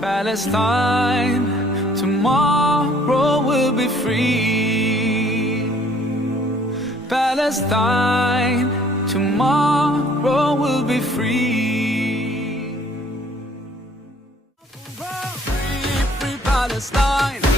Palestine, tomorrow we'll be free. Palestine, tomorrow we'll be free. Free, free Palestine.